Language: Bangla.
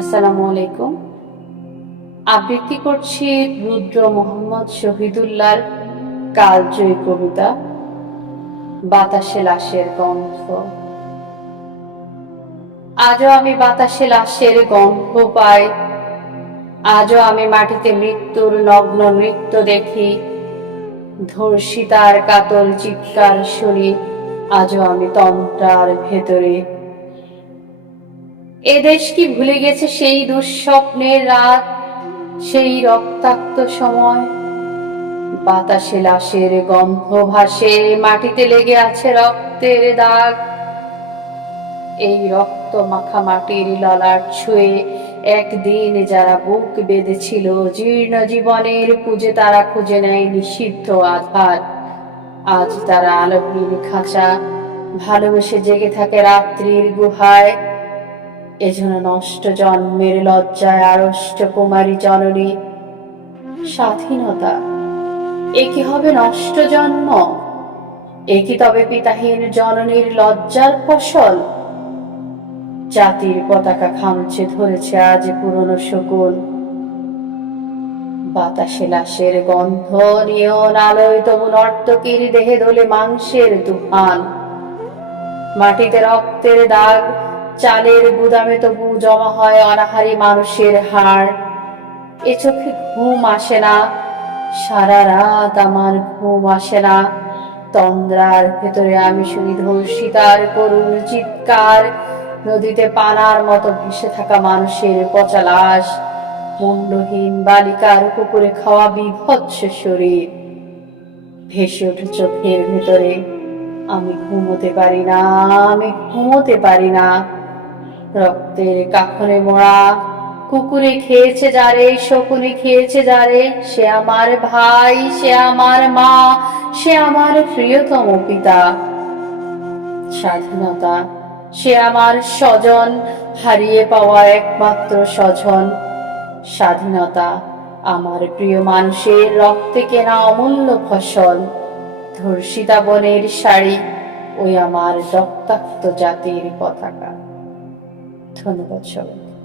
আসসালামু আলাইকুম। আবৃত্তি করছি রুদ্র মোহাম্মদ শহীদুল্লাহর কালজয়ী কবিতা, বাতাসে লাশের গন্ধ। আজও আমি বাতাসে লাশের গন্ধ পাই, আজও আমি মাটিতে মৃত্যুর নগ্ন নৃত্য দেখি, ধর্ষিতার কাতল চিৎকার শুনি, আজও আমি তন্ত্রার ভেতরে এদেশ কি ভুলে গেছে সেই দুঃস্বপ্নের রাত, সেই রক্তাক্ত সময়? বাতাসে লাশের গন্ধ ভাসে, মাটিতে লেগে আছে রক্তের দাগ। এই রক্ত মাখা মাটির ললাট ছুঁয়ে একদিন যারা বুক বেঁধেছিল, জীর্ণ জীবনের পুজে তারা খুঁজে নেয় নিষিদ্ধ আধার। আজ তারা আলোহীন খাঁচা, ভালোবেসে জেগে থাকে রাত্রির গুহায়। এজন্য নষ্ট জন্মের লজ্জায় আড়ষ্ট কুমারী জননী। স্বাধীনতা, এ কি হবে নষ্ট জন্ম? এ কি তবে পিতাহীন জননীর লজ্জার ফসল? জাতির পতাকা খামছে ধরেছে আজ পুরনো শকুন। বাতাসে লাশের গন্ধ নিয়ন আলোয় তবু নর্তকীর দেহে দোলে মাংসের তুফান। মাটিতে রক্তের দাগ চালের গুদামে তবু জমা হয় অনাহারি মানুষের হাড়। এ চোখে ঘুম আসে না, সারা রাত আমার ঘুম আসে না। তন্দ্রার ভেতরে আমি শুনি ধর্ষিতার করুণ চিৎকার। নদীতে পানার মতো ভেসে থাকা মানুষের পচা লাশ মুন্ডহীন বালিকার কুকুরে খাওয়া বিভৎস শরীর। ভেসে ওঠে চোখের ভেতরে, আমি ঘুমোতে পারি না, আমি ঘুমোতে পারি না। রক্তের কাফনে মোড়া কুকুরে খেয়েছে যারে, শকুনে খেয়েছে যারে, সে আমার ভাই, সে আমার মা, সে আমার প্রিয়তম পিতা। স্বাধীনতা, সে আমার স্বজন, হারিয়ে পাওয়া একমাত্র স্বজন। স্বাধীনতা, আমার প্রিয় মানুষের রক্তে কেনা অমূল্য ফসল। ধর্ষিতা বনের শাড়ি, ওই আমার রক্তাক্ত জাতির পতাকা। ধন্যবাদ সবাই